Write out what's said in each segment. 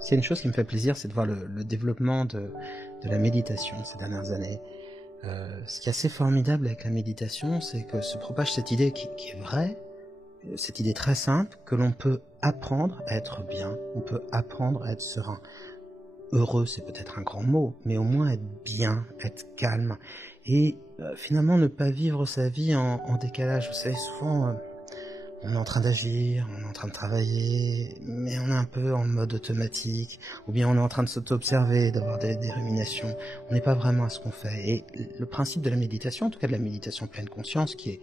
C'est une chose qui me fait plaisir, c'est de voir le développement de la méditation ces dernières années. Ce qui est assez formidable avec la méditation, c'est que se propage cette idée qui est vraie, cette idée très simple, que l'on peut apprendre à être bien, on peut apprendre à être serein. Heureux, c'est peut-être un grand mot, mais au moins être bien, être calme, et finalement ne pas vivre sa vie en décalage. Vous savez, souvent, on est en train d'agir, on est en train de travailler, mais on est un peu en mode automatique, ou bien on est en train de s'auto-observer, d'avoir des ruminations. On n'est pas vraiment à ce qu'on fait. Et le principe de la méditation, en tout cas de la méditation pleine conscience, qui est,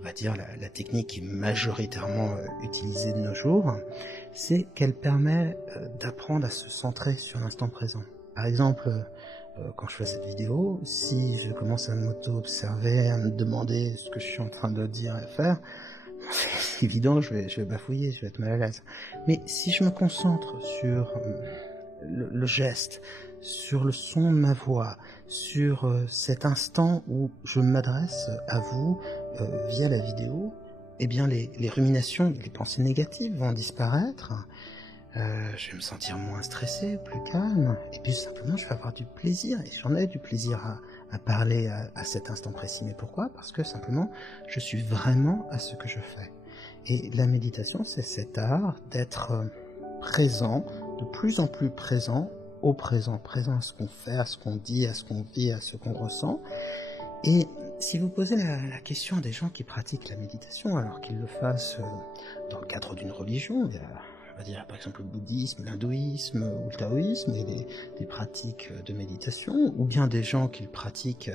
on va dire, la technique qui est majoritairement utilisée de nos jours, c'est qu'elle permet d'apprendre à se centrer sur l'instant présent. Par exemple, quand je fais cette vidéo, si je commence à m'auto-observer, à me demander ce que je suis en train de dire et faire, c'est évident, je vais bafouiller, je vais être mal à l'aise. Mais si je me concentre sur le geste, sur le son de ma voix, sur cet instant où je m'adresse à vous via la vidéo, eh bien les ruminations, les pensées négatives vont disparaître. Je vais me sentir moins stressé, plus calme, et puis simplement je vais avoir du plaisir, et j'en ai du plaisir à parler à cet instant précis. Mais pourquoi? Parce que simplement je suis vraiment à ce que je fais. Et la méditation, c'est cet art d'être présent, de plus en plus présent au présent, présent à ce qu'on fait, à ce qu'on dit, à ce qu'on vit, à ce qu'on ressent. Et si vous posez la question à des gens qui pratiquent la méditation, alors qu'ils le fassent dans le cadre d'une religion, il y a, on va dire par exemple le bouddhisme, l'hindouisme ou le taoïsme, et des pratiques de méditation, ou bien des gens qui le pratiquent,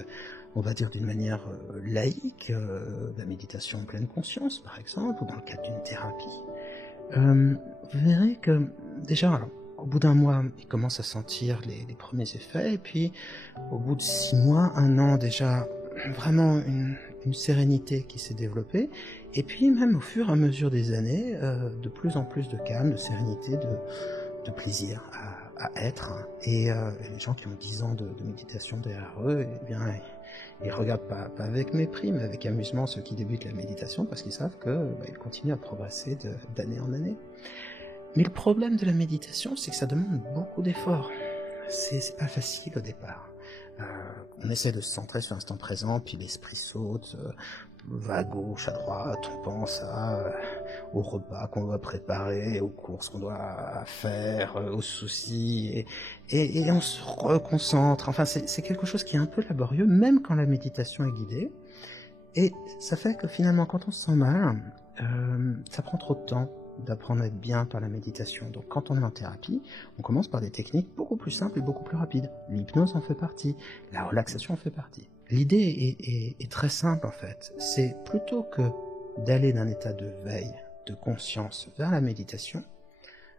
on va dire d'une manière laïque, la méditation en pleine conscience par exemple, ou dans le cadre d'une thérapie, vous verrez que déjà, alors, au bout d'un mois, ils commencent à sentir les premiers effets, et puis au bout de 6 mois, 1 an déjà, vraiment une sérénité qui s'est développée, et puis même au fur et à mesure des années, de plus en plus de calme, de sérénité, de plaisir à être. Et les gens qui ont 10 ans de méditation derrière eux, eh bien, ils regardent pas avec mépris, mais avec amusement ceux qui débutent la méditation, parce qu'ils savent que ils continuent à progresser d'année en année. Mais le problème de la méditation, c'est que ça demande beaucoup d'efforts. C'est pas facile au départ. On essaie de se centrer sur l'instant présent, puis l'esprit saute, va à gauche, à droite, on pense au repas qu'on doit préparer, aux courses qu'on doit faire, aux soucis, et on se reconcentre. Enfin, c'est quelque chose qui est un peu laborieux, même quand la méditation est guidée. Et ça fait que finalement, quand on se sent mal, ça prend trop de temps d'apprendre à être bien par la méditation. Donc quand on est en thérapie, on commence par des techniques beaucoup plus simples et beaucoup plus rapides. L'hypnose en fait partie, la relaxation en fait partie. L'idée est très simple en fait. C'est plutôt que d'aller d'un état de veille, de conscience vers la méditation,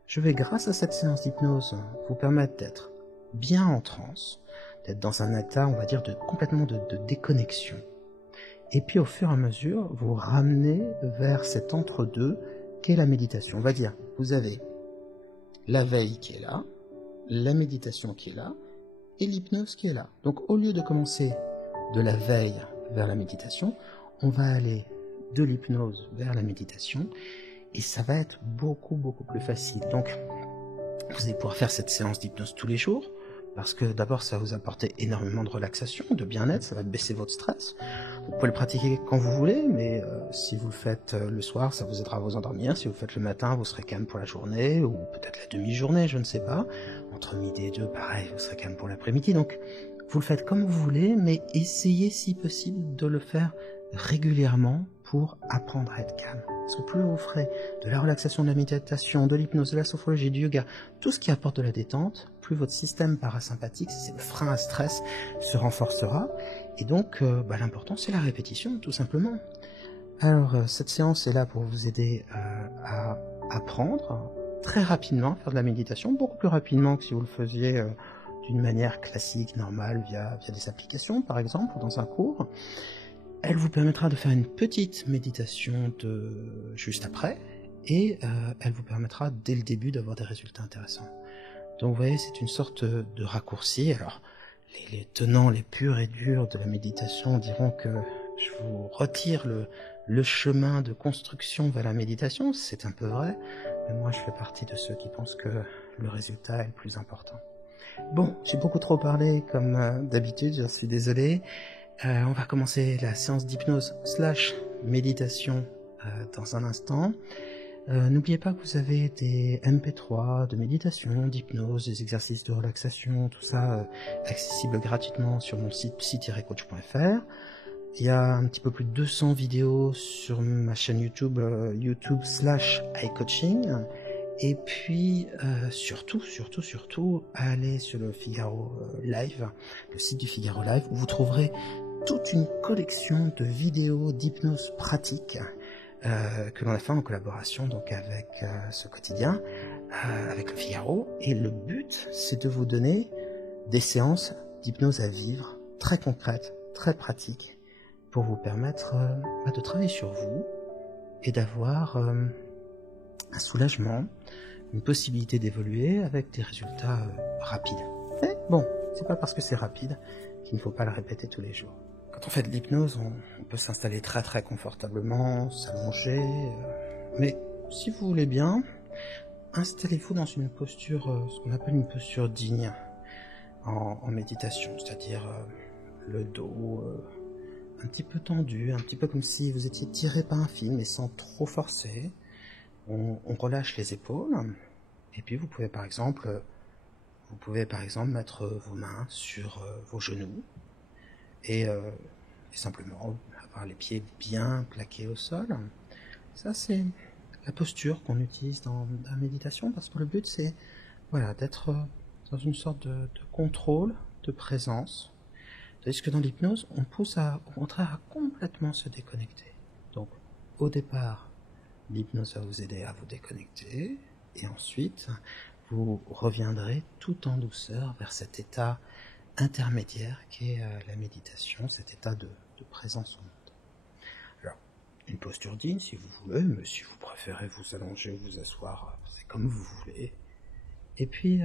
je vais grâce à cette séance d'hypnose vous permettre d'être bien en transe, d'être dans un état, on va dire, complètement de déconnexion. Et puis au fur et à mesure, vous ramenez vers cet entre-deux qu'est la méditation. On va dire, vous avez la veille qui est là, la méditation qui est là, et l'hypnose qui est là. Donc au lieu de commencer de la veille vers la méditation, on va aller de l'hypnose vers la méditation, et ça va être beaucoup plus facile. Donc vous allez pouvoir faire cette séance d'hypnose tous les jours, parce que d'abord ça va vous apporter énormément de relaxation, de bien-être, ça va baisser votre stress. Vous pouvez le pratiquer quand vous voulez, mais si vous le faites le soir, ça vous aidera à vous endormir. Si vous le faites le matin, vous serez calme pour la journée, ou peut-être la demi-journée, je ne sais pas. Entre midi et 2, pareil, vous serez calme pour l'après-midi. Donc vous le faites comme vous voulez, mais essayez si possible de le faire régulièrement pour apprendre à être calme. Parce que plus vous ferez de la relaxation, de la méditation, de l'hypnose, de la sophrologie, du yoga, tout ce qui apporte de la détente, plus votre système parasympathique, c'est le frein à stress, se renforcera. Et donc, l'important, c'est la répétition, tout simplement. Alors, cette séance est là pour vous aider à apprendre très rapidement à faire de la méditation, beaucoup plus rapidement que si vous le faisiez d'une manière classique, normale, via des applications, par exemple, ou dans un cours. Elle vous permettra de faire une petite méditation juste après, et elle vous permettra dès le début d'avoir des résultats intéressants. Donc vous voyez, c'est une sorte de raccourci. Alors les tenants les purs et durs de la méditation diront que je vous retire le chemin de construction vers la méditation. C'est un peu vrai, mais moi je fais partie de ceux qui pensent que le résultat est le plus important. Bon, j'ai beaucoup trop parlé comme d'habitude, j'en suis désolé. On va commencer la séance d'hypnose / méditation dans un instant. N'oubliez pas que vous avez des MP3 de méditation, d'hypnose, des exercices de relaxation, tout ça accessible gratuitement sur mon site psy-coach.fr. Il y a un petit peu plus de 200 vidéos sur ma chaîne YouTube, YouTube / iCoaching. Et puis, surtout, allez sur le Figaro Live, le site du Figaro Live, où vous trouverez toute une collection de vidéos d'hypnose pratique que l'on a fait en collaboration donc avec ce quotidien, avec le Figaro. Et le but, c'est de vous donner des séances d'hypnose à vivre, très concrètes, très pratiques, pour vous permettre de travailler sur vous et d'avoir un soulagement, une possibilité d'évoluer avec des résultats rapides. Mais bon, c'est pas parce que c'est rapide qu'il ne faut pas le répéter tous les jours. Quand on fait de l'hypnose, on peut s'installer très très confortablement, s'allonger, mais si vous voulez bien, installez-vous dans une posture, ce qu'on appelle une posture digne en méditation, c'est-à-dire le dos un petit peu tendu, un petit peu comme si vous étiez tiré par un fil, mais sans trop forcer. On relâche les épaules, et puis vous pouvez par exemple mettre vos mains sur vos genoux, et simplement avoir les pieds bien plaqués au sol. Ça, c'est la posture qu'on utilise dans la méditation, parce que le but, c'est d'être dans une sorte de contrôle, de présence. Tandis que dans l'hypnose, on pousse au contraire à complètement se déconnecter. Donc, au départ, l'hypnose va vous aider à vous déconnecter, et ensuite, vous reviendrez tout en douceur vers cet état intermédiaire qu'est la méditation, cet état de présence au monde. Alors, une posture digne si vous voulez, mais si vous préférez vous allonger ou vous asseoir, c'est comme vous voulez. Et puis,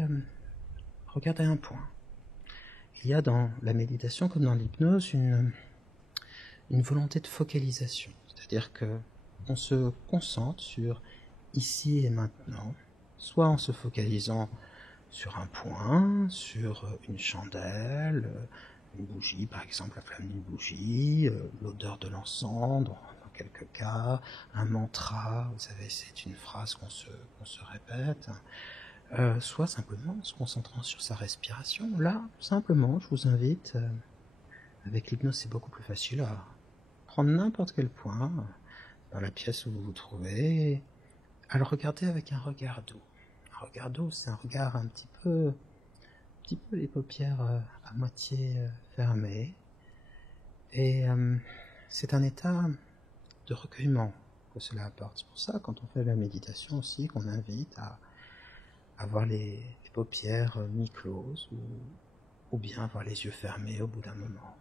regardez un point. Il y a dans la méditation, comme dans l'hypnose, une volonté de focalisation. C'est-à-dire que on se concentre sur ici et maintenant, soit en se focalisant sur un point, sur une chandelle, une bougie par exemple, la flamme d'une bougie, l'odeur de l'encens dans quelques cas, un mantra, vous savez, c'est une phrase qu'on se répète, soit simplement en se concentrant sur sa respiration. Là, simplement, je vous invite, avec l'hypnose c'est beaucoup plus facile, à prendre n'importe quel point dans la pièce où vous vous trouvez, à le regarder avec un regard doux. Un regard doux, c'est un regard un petit peu les paupières à moitié fermées. Et c'est un état de recueillement que cela apporte. C'est pour ça, quand on fait la méditation aussi, qu'on invite à avoir les paupières mi-closes ou bien avoir les yeux fermés au bout d'un moment.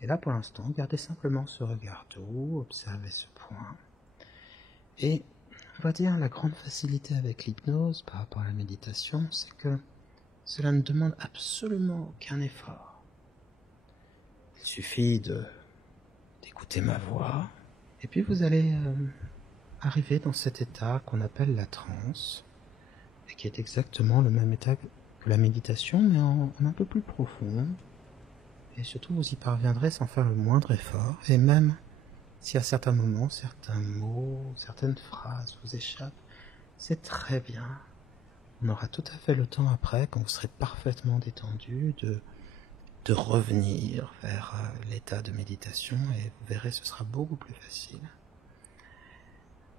Et là, pour l'instant, gardez simplement ce regard doux, observez ce point. Et on va dire la grande facilité avec l'hypnose par rapport à la méditation, c'est que cela ne demande absolument aucun effort. Il suffit d'écouter ma voix, et puis vous allez arriver dans cet état qu'on appelle la transe, et qui est exactement le même état que la méditation, mais en un peu plus profond. Et surtout, vous y parviendrez sans faire le moindre effort, et même si à certains moments, certains mots, certaines phrases vous échappent, c'est très bien. On aura tout à fait le temps après, quand vous serez parfaitement détendu, de revenir vers l'état de méditation, et vous verrez, ce sera beaucoup plus facile.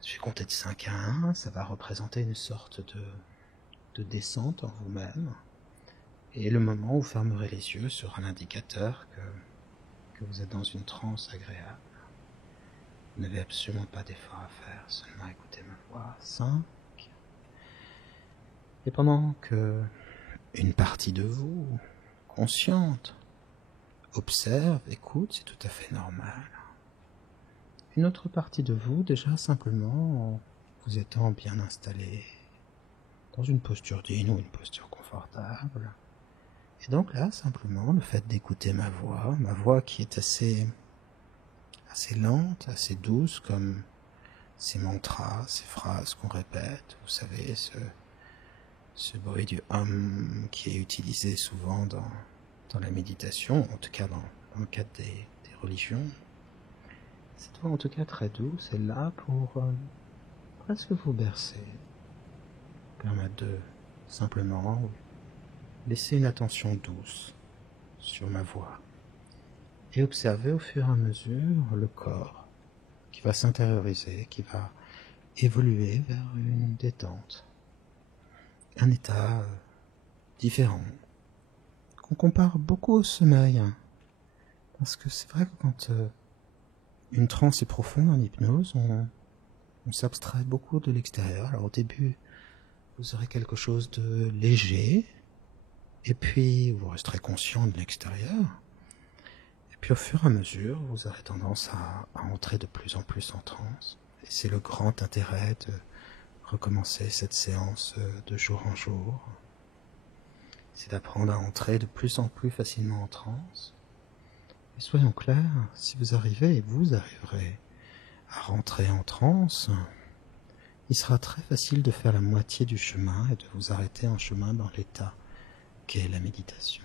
Je vais compter de 5 à 1, ça va représenter une sorte de descente en vous-même, et le moment où vous fermerez les yeux sera l'indicateur que vous êtes dans une transe agréable. Vous n'avez absolument pas d'effort à faire, seulement écoutez ma voix. 5. Et pendant que une partie de vous, consciente, observe, écoute, c'est tout à fait normal. Une autre partie de vous, déjà simplement, en vous étant bien installé dans une posture digne ou une posture confortable, Et donc là, simplement, le fait d'écouter ma voix qui est assez lente, assez douce, comme ces mantras, ces phrases qu'on répète, vous savez, ce bruit du hum qui est utilisé souvent dans la méditation, en tout cas dans le cadre des religions. Cette voix en tout cas très douce est là pour presque vous bercer, permettre de simplement laisser une attention douce sur ma voix et observer au fur et à mesure le corps qui va s'intérioriser, qui va évoluer vers une détente, un état différent qu'on compare beaucoup au sommeil, parce que c'est vrai que quand une transe est profonde en hypnose, on s'abstrait beaucoup de l'extérieur. Alors au début, vous aurez quelque chose de léger, et puis vous resterez conscient de l'extérieur. Et puis au fur et à mesure, vous aurez tendance à entrer de plus en plus en transe. Et c'est le grand intérêt de recommencer cette séance de jour en jour. C'est d'apprendre à entrer de plus en plus facilement en transe. Et soyons clairs, si vous arrivez, et vous arriverez à rentrer en transe, il sera très facile de faire la moitié du chemin et de vous arrêter en chemin dans l'état qu'est la méditation.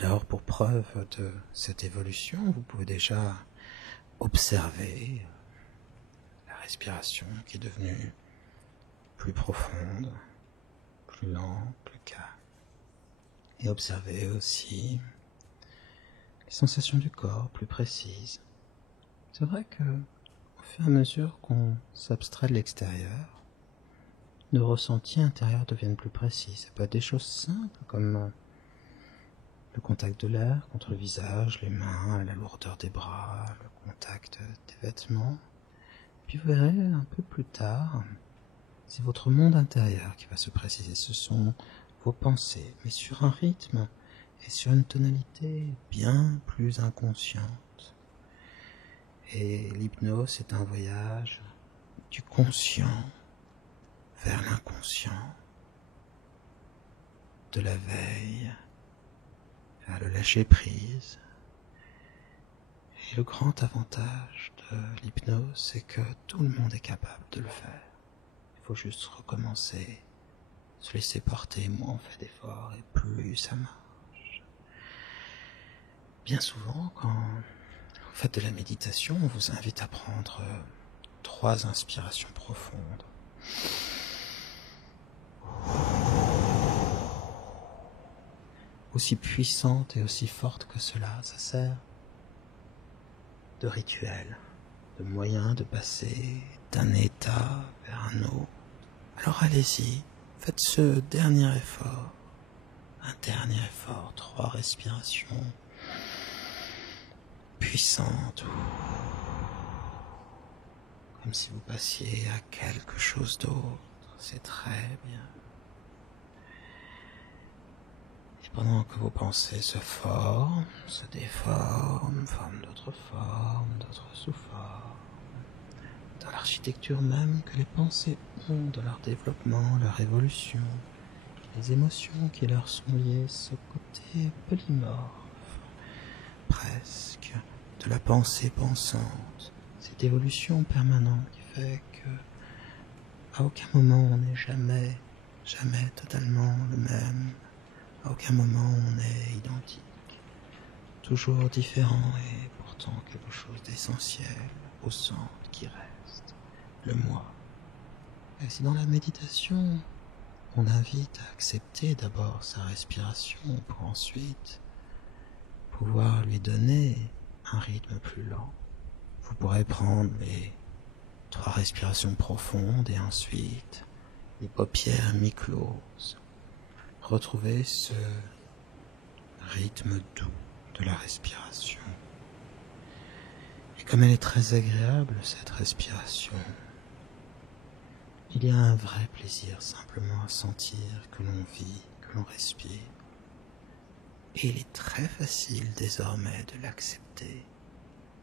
Alors, pour preuve de cette évolution, vous pouvez déjà observer la respiration qui est devenue plus profonde, plus lente, plus calme. Et observer aussi les sensations du corps plus précises. C'est vrai que, au fur et à mesure qu'on s'abstrait de l'extérieur, nos ressentis intérieurs deviennent plus précis. Ça peut être des choses simples comme le contact de l'air contre le visage, les mains, la lourdeur des bras, le contact des vêtements. Puis vous verrez un peu plus tard, c'est votre monde intérieur qui va se préciser. Ce sont vos pensées, mais sur un rythme et sur une tonalité bien plus inconsciente. Et l'hypnose est un voyage du conscient vers l'inconscient, de la veille vers le lâcher-prise. Et le grand avantage de l'hypnose, c'est que tout le monde est capable de le faire. Il faut juste recommencer, se laisser porter. Moins on fait d'efforts et plus ça marche. Bien souvent, quand vous faites de la méditation, on vous invite à prendre 3 inspirations profondes. Aussi puissante et aussi forte que cela, ça sert de rituel, de moyen de passer d'un état vers un autre. Alors allez-y, faites ce dernier effort, un dernier effort, 3 respirations puissantes, comme si vous passiez à quelque chose d'autre, c'est très bien. Et pendant que vos pensées se forment, se déforment, forment d'autres formes, d'autres sous-formes, dans l'architecture même que les pensées ont de leur développement, leur évolution, les émotions qui leur sont liées, ce côté polymorphe, presque, de la pensée pensante, cette évolution permanente qui fait que à aucun moment on n'est jamais totalement le même. À aucun moment on est identique, toujours différent et pourtant quelque chose d'essentiel au centre qui reste, le moi. Et c'est dans la méditation qu'on invite à accepter d'abord sa respiration pour ensuite pouvoir lui donner un rythme plus lent. Vous pourrez prendre les 3 respirations profondes et ensuite les paupières mi-closes. Retrouver ce rythme doux de la respiration. Et comme elle est très agréable, cette respiration, il y a un vrai plaisir simplement à sentir que l'on vit, que l'on respire. Et il est très facile désormais de l'accepter,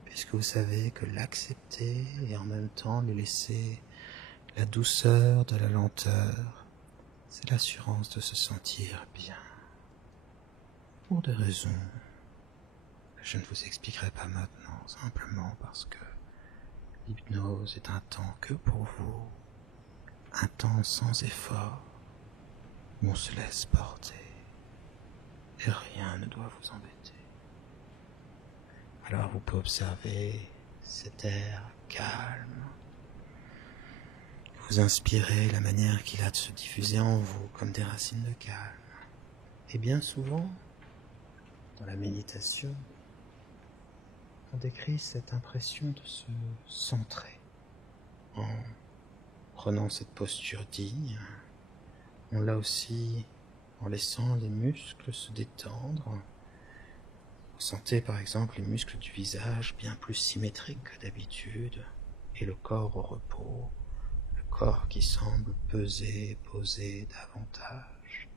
puisque vous savez que l'accepter et en même temps lui laisser la douceur de la lenteur, c'est l'assurance de se sentir bien. pour des raisons que je ne vous expliquerai pas maintenant, simplement parce que l'hypnose est un temps que pour vous, un temps sans effort, où on se laisse porter, et rien ne doit vous embêter. Alors vous pouvez observer cet air calme, vous inspirez la manière qu'il a de se diffuser en vous comme des racines de calme. Et bien souvent, dans la méditation, on décrit cette impression de se centrer en prenant cette posture digne. On l'a aussi en laissant les muscles se détendre. Vous sentez par exemple les muscles du visage bien plus symétriques que d'habitude et le corps au repos, le corps qui semble peser, poser davantage.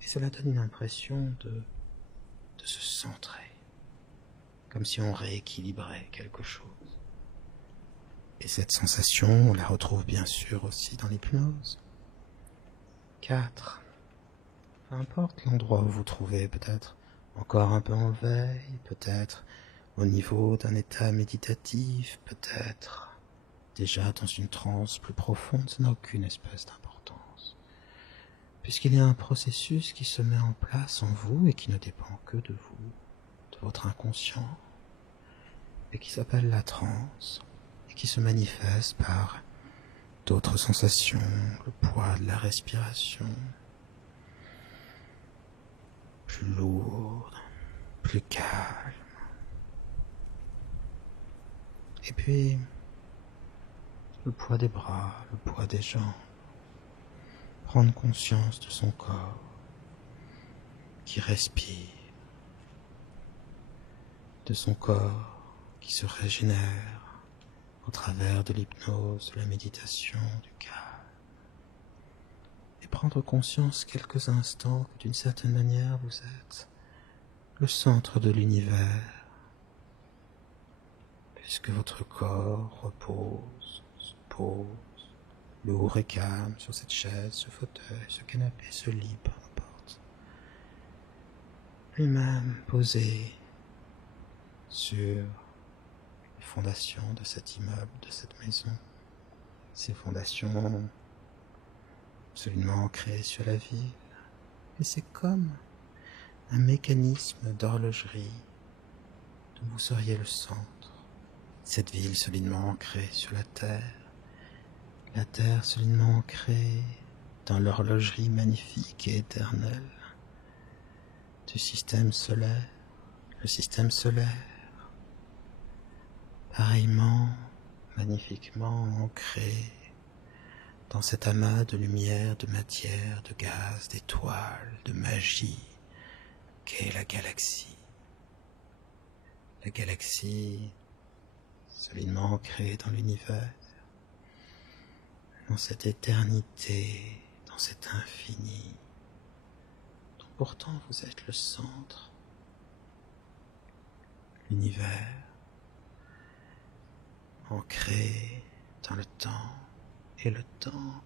Et cela donne une impression de se centrer, comme si on rééquilibrait quelque chose. Et cette sensation, on la retrouve bien sûr aussi dans l'hypnose. 4. Peu importe l'endroit où vous vous trouvez, peut-être encore un peu en veille, peut-être au niveau d'un état méditatif, peut-être déjà dans une transe plus profonde, ça n'a aucune espèce d'importance. Puisqu'il y a un processus qui se met en place en vous et qui ne dépend que de vous, de votre inconscient, et qui s'appelle la transe, et qui se manifeste par d'autres sensations, le poids de la respiration, plus lourde, plus calme. Et puis, le poids des bras, le poids des jambes. Prendre conscience de son corps qui respire, de son corps qui se régénère au travers de l'hypnose, de la méditation, du calme. Et prendre conscience quelques instants que d'une certaine manière vous êtes le centre de l'univers, puisque votre corps repose, se pose, lourd et calme sur cette chaise, ce fauteuil, ce canapé, ce lit, peu importe. Lui-même posé sur les fondations de cet immeuble, de cette maison. Ces fondations absolument ancrées sur la ville. Et c'est comme un mécanisme d'horlogerie dont vous seriez le centre. Cette ville solidement ancrée sur la terre solidement ancrée dans l'horlogerie magnifique et éternelle du système solaire. Le système solaire, pareillement, magnifiquement ancré dans cet amas de lumière, de matière, de gaz, d'étoiles, de magie qu'est la galaxie. La galaxie solidement ancrée dans l'univers, dans cette éternité, dans cet infini, dont pourtant vous êtes le centre. L'univers ancré dans le temps et le temps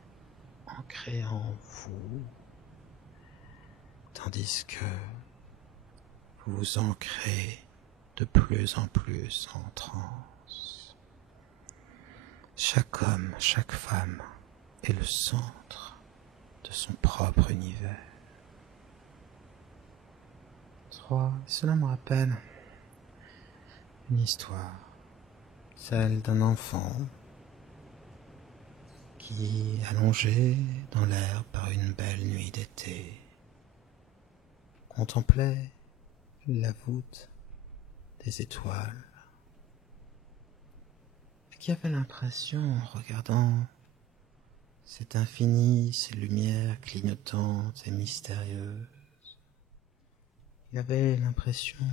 ancré en vous, tandis que vous vous ancrez de plus en plus en transe. Chaque homme, chaque femme est le centre de son propre univers. 3. Cela me rappelle une histoire, celle d'un enfant qui, allongé dans l'herbe par une belle nuit d'été, contemplait la voûte des étoiles, et qui avait l'impression, en regardant cet infini, ces lumières clignotantes et mystérieuses, il avait l'impression,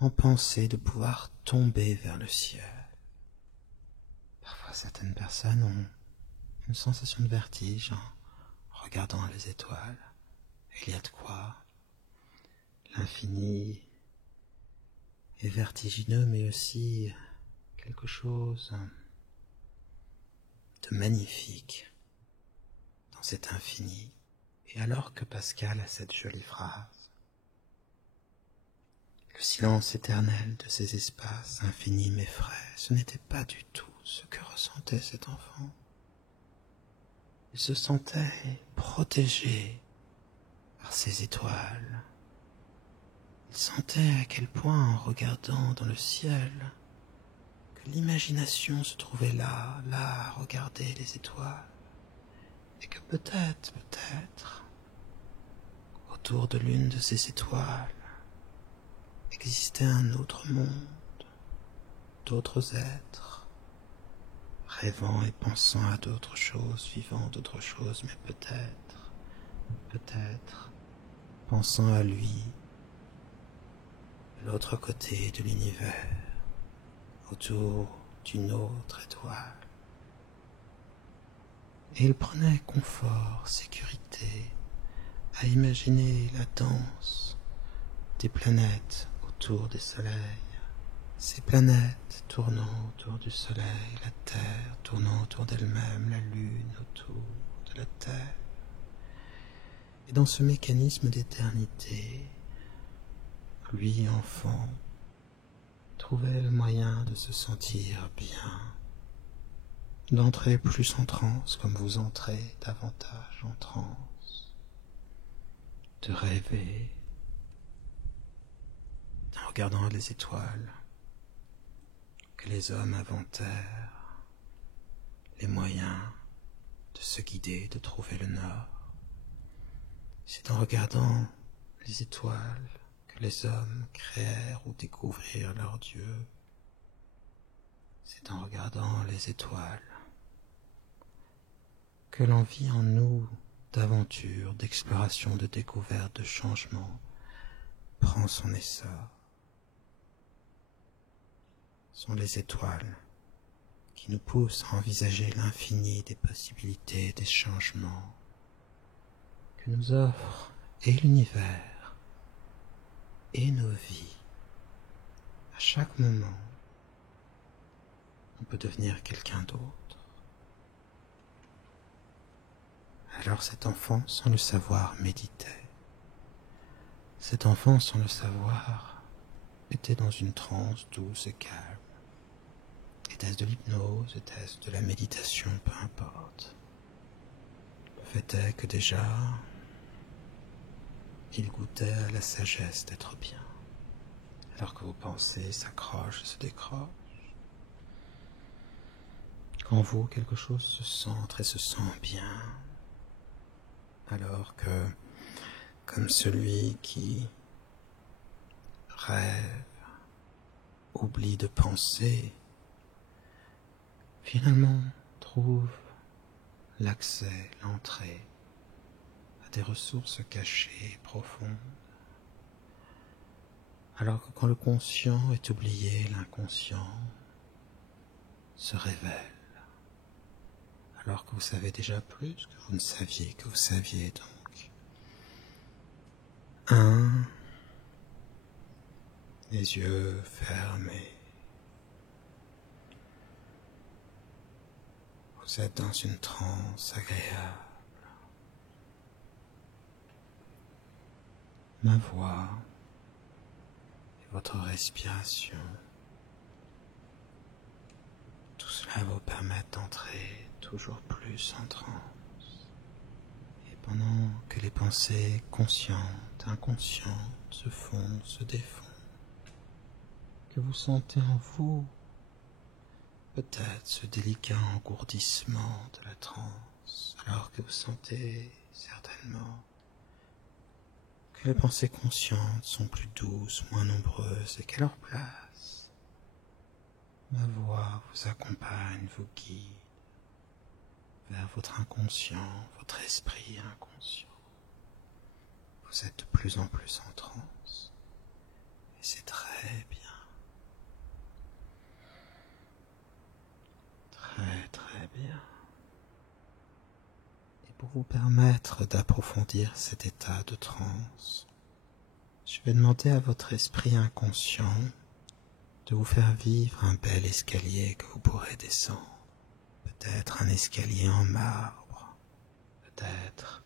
en pensée, de pouvoir tomber vers le ciel. Parfois, certaines personnes ont une sensation de vertige en regardant les étoiles. Il y a de quoi. L'infini est vertigineux, mais aussi quelque chose de magnifique dans cet infini. Et alors que Pascal a cette jolie phrase, le silence éternel de ces espaces infinis m'effraie, ce n'était pas du tout ce que ressentait cet enfant. Il se sentait protégé par ces étoiles. Il sentait à quel point, en regardant dans le ciel, que l'imagination se trouvait là, à regarder les étoiles, et que peut-être, autour de l'une de ces étoiles, existait un autre monde, d'autres êtres, rêvant et pensant à d'autres choses, vivant d'autres choses, mais peut-être, pensant à lui, de l'autre côté de l'univers, autour d'une autre étoile. Et il prenait confort, sécurité, à imaginer la danse des planètes autour des soleils, ces planètes tournant autour du soleil, la Terre tournant autour d'elle-même, la Lune autour de la Terre. Et dans ce mécanisme d'éternité, lui, enfant, trouvait le moyen de se sentir bien, d'entrer plus en transe comme vous entrez davantage en transe, de rêver en regardant les étoiles que les hommes inventèrent les moyens de se guider, de trouver le nord. C'est en regardant les étoiles que les hommes créèrent ou découvrirent leur Dieu. C'est en regardant les étoiles que l'envie en nous d'aventure, d'exploration, de découverte, de changement prend son essor. Ce sont les étoiles qui nous poussent à envisager l'infini des possibilités, des changements que nous offre et l'univers et nos vies. À chaque moment, on peut devenir quelqu'un d'autre. Alors cet enfant, sans le savoir, méditait. Cet enfant, sans le savoir, était dans une transe douce et calme. Était-ce de l'hypnose, était-ce de la méditation, peu importe. Le fait est que déjà, il goûtait à la sagesse d'être bien. Alors que vos pensées s'accrochent et se décrochent. Quand vous, quelque chose se centre et se sent bien. Alors que, comme celui qui rêve, oublie de penser, finalement trouve l'accès, l'entrée à des ressources cachées et profondes. Alors que quand le conscient est oublié, l'inconscient se révèle. Alors que vous savez déjà plus que vous ne saviez, que vous saviez donc. Les yeux fermés. Vous êtes dans une transe agréable. Ma voix et votre respiration, tout cela vous permet d'entrer toujours plus en transe. Et pendant que les pensées conscientes, inconscientes se font, se défont, que vous sentez en vous peut-être ce délicat engourdissement de la transe, alors que vous sentez certainement que les pensées conscientes sont plus douces, moins nombreuses, et qu'à leur place, ma voix vous accompagne, vous guide vers votre inconscient, votre esprit inconscient. Vous êtes de plus en plus en transe, et c'est très bien. Très bien. Et pour vous permettre d'approfondir cet état de transe, je vais demander à votre esprit inconscient de vous faire vivre un bel escalier que vous pourrez descendre. Peut-être un escalier en marbre, peut-être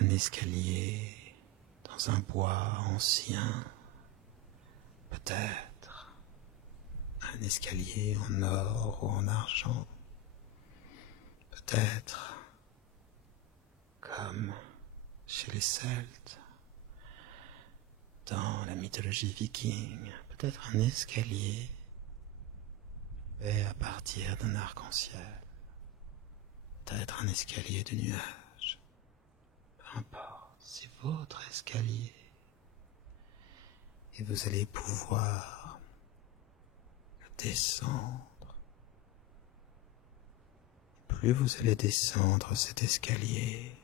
un escalier dans un bois ancien, peut-être un escalier en or ou en argent, peut-être comme chez les Celtes, dans la mythologie viking, peut-être un escalier fait à partir d'un arc-en-ciel, peut-être un escalier de nuages, peu importe, c'est votre escalier. Et vous allez pouvoir le descendre. Plus vous allez descendre cet escalier,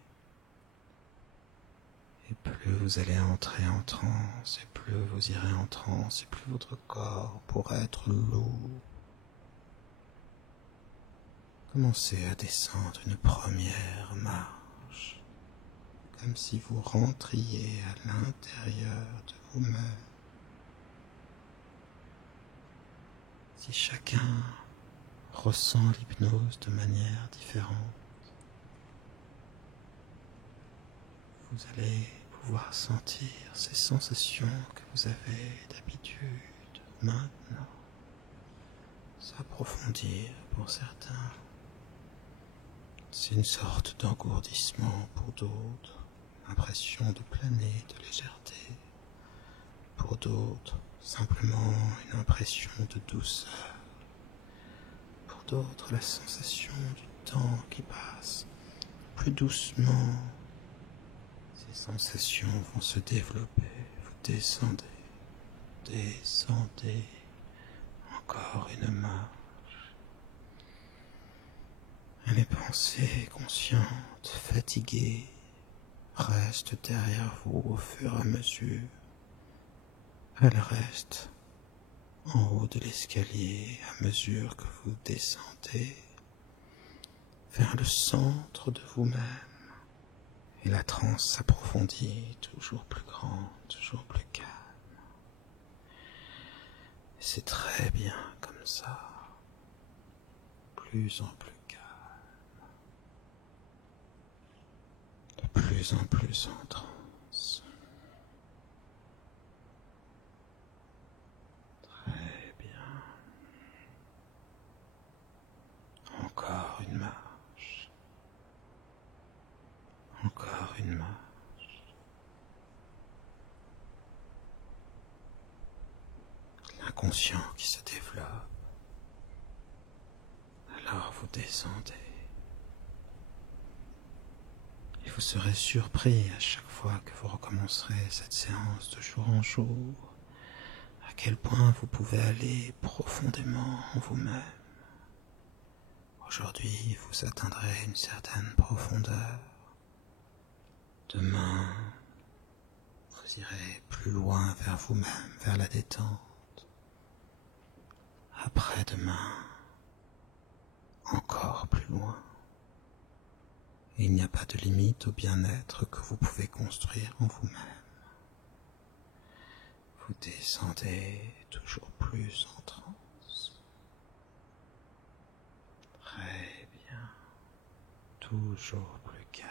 et plus vous allez entrer en transe, et plus vous irez en transe, et plus votre corps pourra être lourd. Commencez à descendre une première marche, comme si vous rentriez à l'intérieur de vous-même. Si chacun ressent l'hypnose de manière différente, vous allez pouvoir sentir ces sensations que vous avez d'habitude maintenant s'approfondir pour certains. C'est une sorte d'engourdissement pour d'autres, impression de planer, de légèreté. Pour d'autres, simplement une impression de douceur. Pour d'autres, la sensation du temps qui passe plus doucement. Ces sensations vont se développer. Vous descendez, descendez, encore une marche. Et les pensées conscientes, fatiguées, restent derrière vous au fur et à mesure. Elles restent en haut de l'escalier à mesure que vous descendez vers le centre de vous-même. Et la transe s'approfondit, toujours plus grande, toujours plus calme. Et c'est très bien comme ça, plus en plus calme, de plus en plus en transe. Très bien. Encore une marche. Encore une marche. L'inconscient qui se développe. Alors vous descendez. Et vous serez surpris à chaque fois que vous recommencerez cette séance de jour en jour, à quel point vous pouvez aller profondément en vous-même. Aujourd'hui, vous atteindrez une certaine profondeur. Demain, vous irez plus loin vers vous-même, vers la détente. Après-demain, encore plus loin. Et il n'y a pas de limite au bien-être que vous pouvez construire en vous-même. Vous descendez toujours plus en transe. Très bien. Toujours plus calme.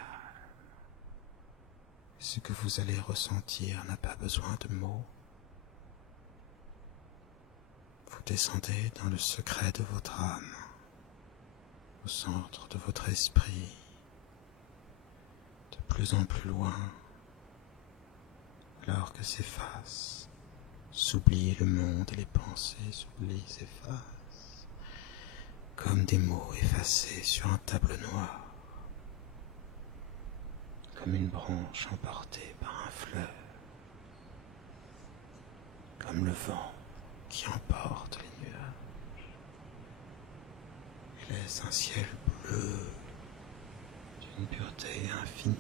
Ce que vous allez ressentir n'a pas besoin de mots. Vous descendez dans le secret de votre âme, au centre de votre esprit, de plus en plus loin, alors que s'efface, s'oublie le monde et les pensées s'oublient, s'effacent, comme des mots effacés sur un tableau noir, comme une branche emportée par un fleuve, comme le vent qui emporte les nuages et laisse un ciel bleu d'une pureté infinie,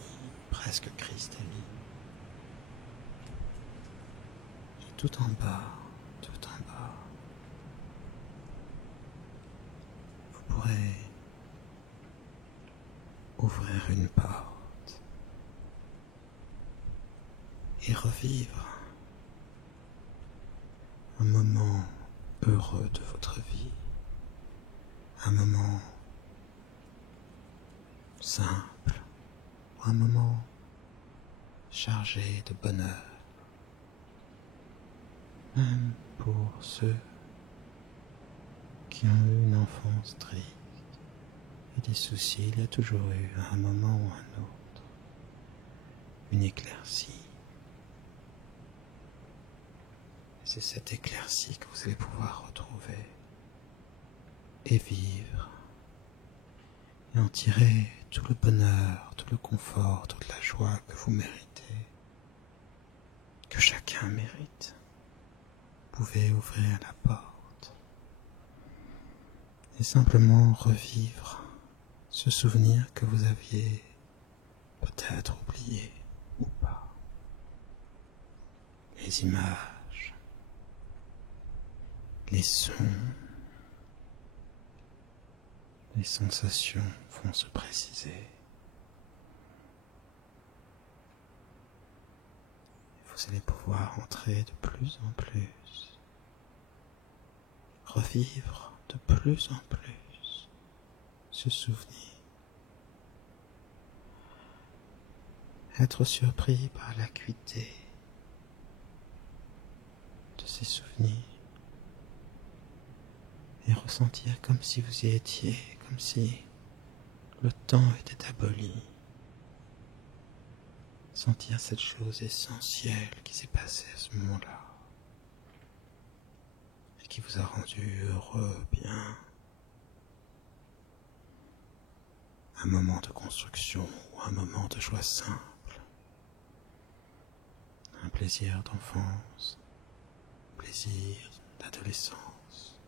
presque cristalline. Et tout en bas, vous pourrez ouvrir une porte et revivre un moment heureux de votre vie, un moment simple, un moment chargé de bonheur. Même pour ceux qui ont eu une enfance triste et des soucis, il y a toujours eu, à un moment ou à un autre, une éclaircie. Et c'est cette éclaircie que vous allez pouvoir retrouver et vivre, et en tirer tout le bonheur, tout le confort, toute la joie que vous méritez, que chacun mérite. Vous pouvez ouvrir la porte et simplement revivre ce souvenir que vous aviez peut-être oublié ou pas. Les images, les sons, les sensations vont se préciser. Vous allez pouvoir entrer de plus en plus, revivre de plus en plus ce souvenir. Être surpris par l'acuité de ces souvenirs et ressentir comme si vous y étiez, comme si le temps était aboli. Sentir cette chose essentielle qui s'est passée à ce moment-là et qui vous a rendu heureux, bien. Un moment de construction ou un moment de joie simple. Un plaisir d'enfance, un plaisir d'adolescence,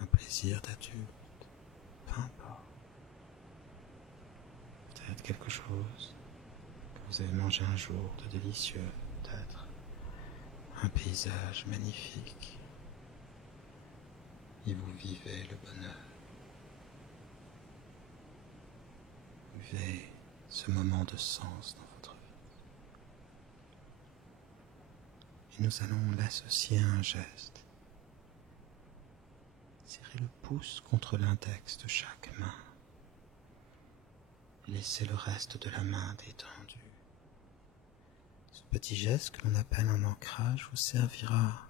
un plaisir d'adulte, peu importe. Peut-être quelque chose que vous avez mangé un jour de délicieux, peut-être un paysage magnifique, et vous vivez le bonheur. Vivez ce moment de sens dans votre vie. Et nous allons l'associer à un geste. Serrez le pouce contre l'index de chaque main. Laissez le reste de la main détendue. Ce petit geste que l'on appelle un ancrage vous servira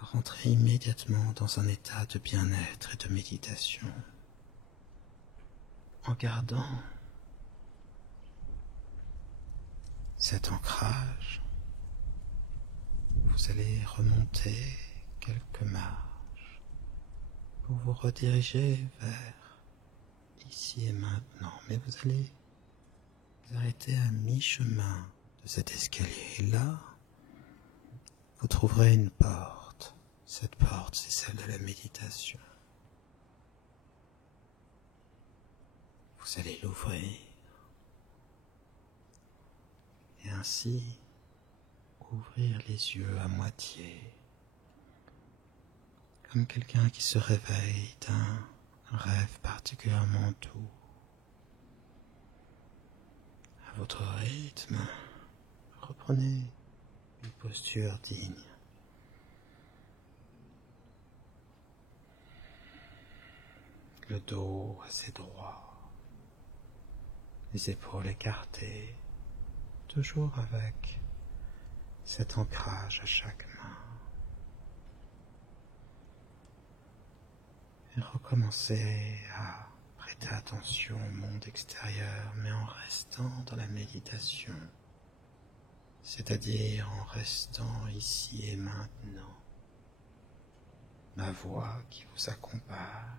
à rentrer immédiatement dans un état de bien-être et de méditation. En gardant cet ancrage, vous allez remonter quelques marches pour vous rediriger vers ici et maintenant. Mais vous allez vous arrêter à mi-chemin de cet escalier. Et là, vous trouverez une porte. Cette porte, c'est celle de la méditation. Vous allez l'ouvrir. Et ainsi, ouvrir les yeux à moitié, comme quelqu'un qui se réveille d'un rêve particulièrement doux. À votre rythme, reprenez une posture digne. Le dos assez droit, les épaules écartées, toujours avec cet ancrage à chaque main. Et recommencez à prêter attention au monde extérieur, mais en restant dans la méditation, c'est-à-dire en restant ici et maintenant. Ma voix qui vous accompagne,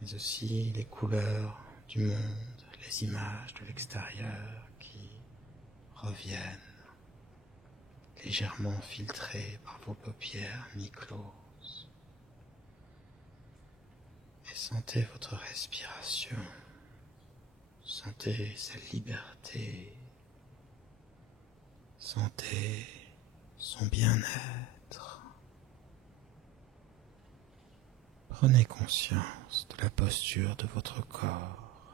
mais aussi les couleurs du monde, les images de l'extérieur qui reviennent, légèrement filtrées par vos paupières mi-closes. Et sentez votre respiration, sentez cette liberté, sentez son bien-être. Prenez conscience de la posture de votre corps,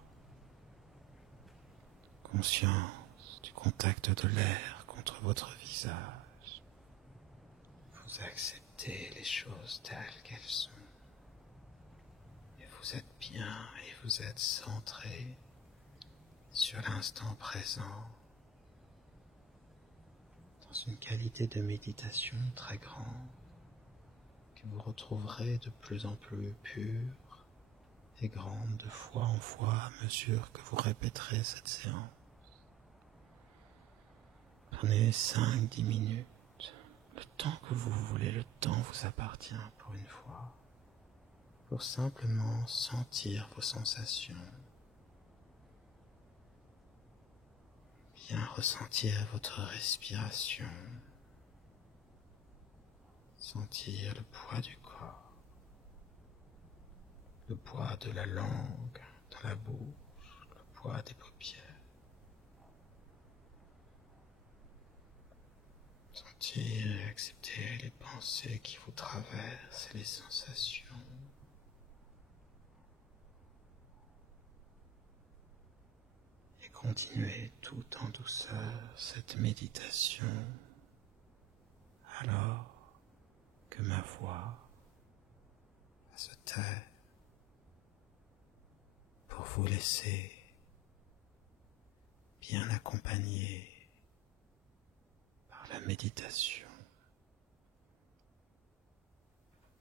conscience du contact de l'air contre votre visage. Vous acceptez les choses telles qu'elles sont. Et vous êtes bien et vous êtes centré sur l'instant présent, dans une qualité de méditation très grande, que vous retrouverez de plus en plus pure et grande de fois en fois à mesure que vous répéterez cette séance. Prenez 5-10 minutes, le temps que vous voulez, le temps vous appartient pour une fois, pour simplement sentir vos sensations, bien ressentir votre respiration, sentir le poids du corps, le poids de la langue dans la bouche, le poids des paupières. Sentir et accepter les pensées qui vous traversent et les sensations. Et continuez tout en douceur cette méditation alors que ma voix se tait pour vous laisser bien accompagner par la méditation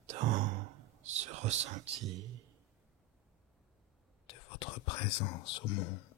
dans ce ressenti de votre présence au monde.